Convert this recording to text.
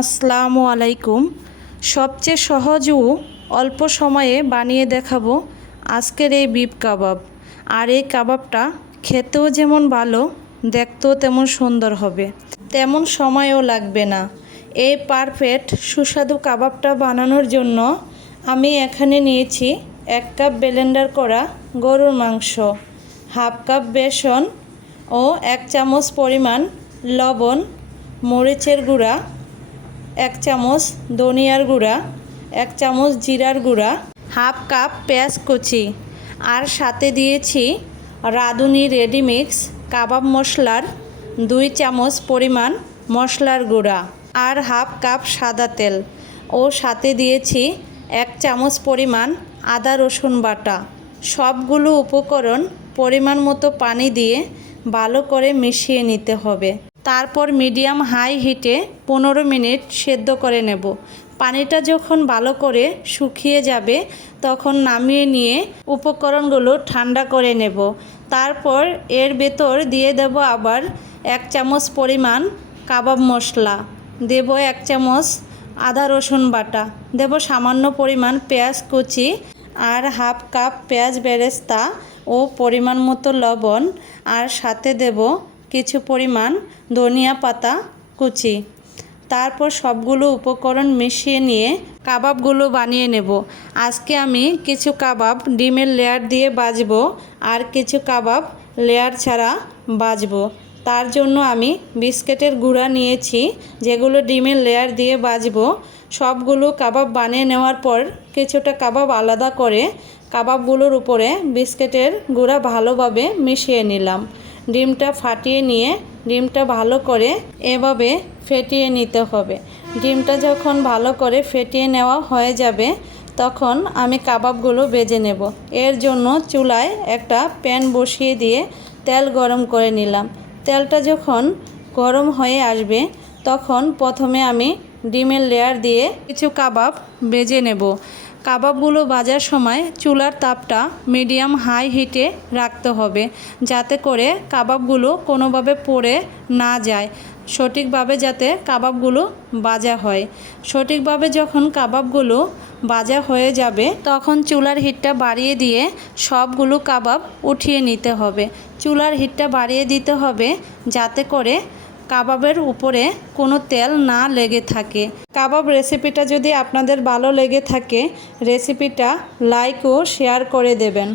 আসসালামু আলাইকুম। সবচেয়ে সহজ ও অল্প সময়ে বানিয়ে দেখাবো আজকের এই বিফ কাবাব। আর এই কাবাবটা খেতেও যেমন ভালো, দেখতেও তেমন সুন্দর হবে, তেমন সময়ও লাগবে না। এই পারফেক্ট সুস্বাদু কাবাবটা বানানোর জন্য আমি এখানে নিয়েছি 1 কাপ ব্লেন্ডার করা গরুর মাংস, হাফ কাপ বেসন ও 1 চামচ পরিমাণ লবণ, মরিচের গুঁড়া, 1 চামচ ধনিয়ার গুঁড়া, 1 চামচ জিরার গুঁড়া, হাফ কাপ পেঁয়াজ কুচি, আর সাথে দিয়েছি রাঁধুনি রেডিমিক্স কাবাব মশলার 2 চামচ পরিমাণ মশলার গুঁড়া, আর হাফ কাপ সাদা তেল, ও সাথে দিয়েছি 1 চামচ পরিমাণ আদা রসুন বাটা। সবগুলো উপকরণ পরিমাণ মতো পানি দিয়ে ভালো করে মিশিয়ে নিতে হবে। তারপর মিডিয়াম হাই হিটে 15 মিনিট সেদ্ধ করে নেব। পানিটা যখন ভালো করে শুকিয়ে যাবে তখন নামিয়ে নিয়ে উপকরণগুলো ঠান্ডা করে নেব। তারপর এর ভেতর দিয়ে দেব আবার 1 চামচ পরিমাণ কাবাব মশলা, দেব 1 চামচ আদা রসুন বাটা, দেব সামান্য পরিমাণ পেঁয়াজ কুচি, আর হাফ কাপ পেঁয়াজ বেরেস্তা ও পরিমাণ মতো লবণ, আর সাথে দেব কিছু পরিমাণ ধনিয়া পাতা কুচি। তারপর সবগুলো উপকরণ মিশিয়ে নিয়ে কাবাবগুলো বানিয়ে নেব। আজকে আমি কিছু কাবাব ডিমের লেয়ার দিয়ে ভাজবো, আর কিছু কাবাব লেয়ার ছাড়া ভাজবো। তার জন্য আমি বিস্কুটের গুঁড়া নিয়েছি, যেগুলো ডিমের লেয়ার দিয়ে ভাজবো। সবগুলো কাবাব বানিয়ে নেওয়ার পর কিছুটা কাবাব আলাদা করে কাবাবগুলোর উপরে বিস্কুটের গুঁড়া ভালোভাবে মিশিয়ে নিলাম। ডিমটা ফাটিয়ে নিয়ে ডিমটা ভালো করে এভাবে ফেটিয়ে নিতে হবে। ডিমটা যখন ভালো করে ফেটিয়ে নেওয়া হয়ে যাবে তখন আমি কাবাবগুলো ভেজে নেব। এর জন্য চুলায় একটা প্যান বসিয়ে দিয়ে তেল গরম করে নিলাম। তেলটা যখন গরম হয়ে আসবে তখন প্রথমে আমি ডিমের লেয়ার দিয়ে কিছু কাবাব ভেজে নেব। কাবাবগুলো ভাজার সময় চুলার তাপটা মিডিয়াম হাই হিটে রাখতে হবে, যাতে করে কাবাবগুলো কোনোভাবে পুড়ে না যায়, সঠিকভাবে যাতে কাবাবগুলো ভাজা হয়। সঠিকভাবে যখন কাবাবগুলো ভাজা হয়ে যাবে তখন চুলার হিটটা বাড়িয়ে দিয়ে সবগুলো কাবাব উঠিয়ে নিতে হবে। চুলার হিটটা বাড়িয়ে দিতে হবে যাতে করে কাবাবের উপরে কোনো তেল না লেগে থাকে। কাবাব রেসিপিটা যদি আপনাদের ভালো লেগে থাকে রেসিপিটা লাইক ও শেয়ার করে দেবেন।